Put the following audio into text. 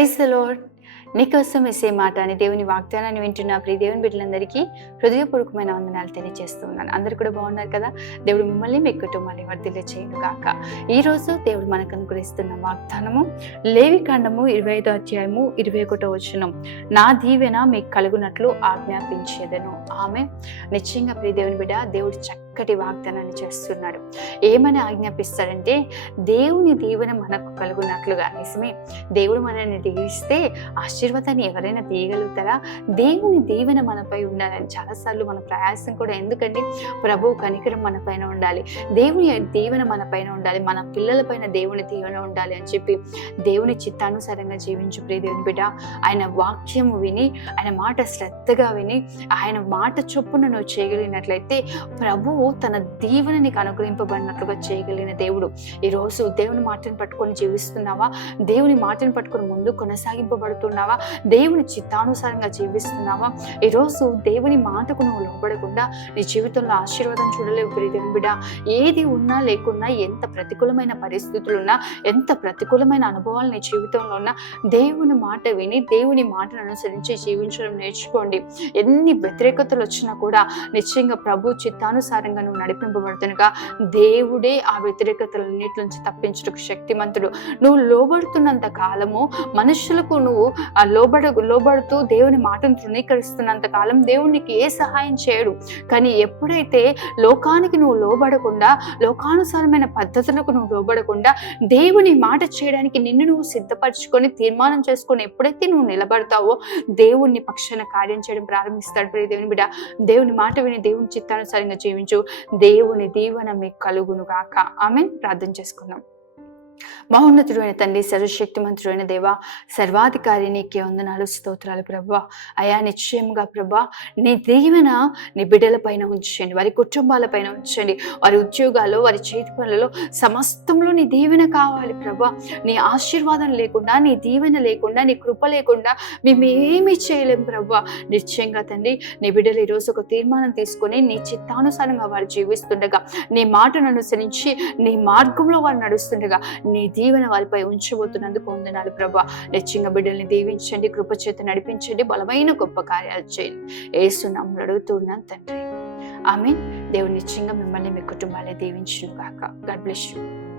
Praise the lord. నీకోసం వేసే మాట అని దేవుని వాగ్దానాన్ని వింటున్న ప్రియ దేవుని బిడ్డలందరికీ హృదయపూర్వకమైన వందనాలు తెలియజేస్తున్నాను. అందరు కూడా బాగున్నారు కదా? దేవుడు మిమ్మల్ని మీ కుటుంబాన్ని వర్ధిల్ల చేయను గాక. ఈరోజు దేవుడు మనకు అనుగ్రహిస్తున్న వాగ్దానము లేవికాండము 25వ అధ్యాయము 21వ వచనం. నా దీవెన మీకు కలుగునట్లు ఆజ్ఞాపించేదను. ఆమె నిశ్చయంగా ప్రియ దేవుని బిడ్డ, దేవుడు చక్కటి వాగ్దానాన్ని చేస్తున్నాడు. ఏమని ఆజ్ఞాపిస్తాడంటే, దేవుని దీవెన మనకు కలుగునట్లుగా. నిజమే, దేవుడు మనల్ని దీవిస్తే ఆశీర్వాదాన్ని ఎవరైనా తీయగలుగుతారా? దేవుని దీవెన మనపై ఉండాలని చాలాసార్లు మన ప్రయాసం కూడా ఎందుకండి, ప్రభు కనికరం మన పైన ఉండాలి, దేవుని దీవెన మన పైన ఉండాలి, మన పిల్లల పైన దేవుని దీవెన ఉండాలి అని చెప్పి దేవుని చిత్తానుసారంగా జీవించు ప్రియ దేవుని బిడ్డ. ఆయన వాక్యము విని, ఆయన మాట శ్రద్ధగా విని, ఆయన మాట చొప్పున నువ్వు చేయగలిగినట్లయితే ప్రభువు తన దీవెన నీకు అనుగ్రహింపబడినట్లుగా చేయగలిగిన దేవుడు. ఈరోజు దేవుని మాటను పట్టుకొని జీవిస్తున్నావా? దేవుని మాటను పట్టుకొని ముందు కొనసాగింపబడుతున్నావా? దేవుని చిత్తానుసారంగా జీవిస్తున్నావా? ఈరోజు దేవుని మాటకు నువ్వు లోబడకుండా నీ జీవితంలో ఆశీర్వాదం చూడలేవు ప్రియ దేవుని బిడ్డ. ఏది ఉన్నా లేకున్నా, ఎంత ప్రతికూలమైన పరిస్థితులున్నా, ఎంత ప్రతికూలమైన అనుభవాలు నీ జీవితంలో ఉన్నా, దేవుని మాట విని దేవుని మాటను అనుసరించి జీవించడం నేర్చుకోండి. ఎన్ని వ్యతిరేకతలు వచ్చినా కూడా నిశ్చయంగా ప్రభు చిత్తానుసారంగా నువ్వు నడిపింపబడుతున్నగా దేవుడే ఆ వ్యతిరేకతలన్నిటి నుంచి తప్పించుటకు శక్తిమంతుడు. నువ్వు లోబడుతున్నంత కాలము, మనుషులకు నువ్వు లోబడుతూ దేవుని మాటను తృణీకరిస్తున్నంత కాలం దేవుడు నీకు ఏ సహాయం చేయడు. కానీ ఎప్పుడైతే లోకానికి నువ్వు లోబడకుండా, లోకానుసారమైన పద్ధతులకు నువ్వు లోబడకుండా దేవుని మాట చేయడానికి నిన్ను నువ్వు సిద్ధపరచుకొని తీర్మానం చేసుకొని ఎప్పుడైతే నువ్వు నిలబడతావో దేవుని పక్షాన కార్యం చేయడం ప్రారంభిస్తాడు ప్రియ దేవుని బిడ్డ. దేవుని మాట విని దేవుని చిత్తానుసారంగా జీవించు. దేవుని దీవెన మీకు కలుగును గాక. ఆమేన్. ప్రార్థన చేసుకుందాం. మహోన్నతుడు అయిన తండ్రి, సర్వశక్తిమంతుడైన దేవా, సర్వాధికారి నీకే వందనాలు, స్తోత్రాలు ప్రభువా. అయా నిశ్చయముగా ప్రభా, నీ దీవెన నీ బిడ్డల పైన ఉంచండి, వారి కుటుంబాల పైన ఉంచండి, వారి ఉద్యోగాల్లో, వారి చేతి పనులలో సమస్తంలో నీ దీవెన కావాలి ప్రభా. నీ ఆశీర్వాదం లేకుండా, నీ దీవెన లేకుండా, నీ కృప లేకుండా మేమేమీ చేయలేం ప్రభా. నిశ్చయంగా తండ్రి, నీ బిడ్డలు ఈరోజు ఒక తీర్మానం తీసుకొని నీ చిత్తానుసారంగా వారు జీవిస్తుండగా, నీ మాటను అనుసరించి నీ మార్గంలో వారు నడుస్తుండగా నీ దీవెన వారిపై ఉంచబోతున్నందుకు వందనాలు ప్రభా. నిశ్చయంగా బిడ్డల్ని దీవించండి, కృపచేత నడిపించండి, బలమైన గొప్ప కార్యాలు చేయండి. యేసు నామములో అడుగుతున్నాను తండ్రి. ఆమేన్. దేవుడు నిశ్చయంగా మిమ్మల్ని మీ కుటుంబాలే దీవించును గాక. God bless you.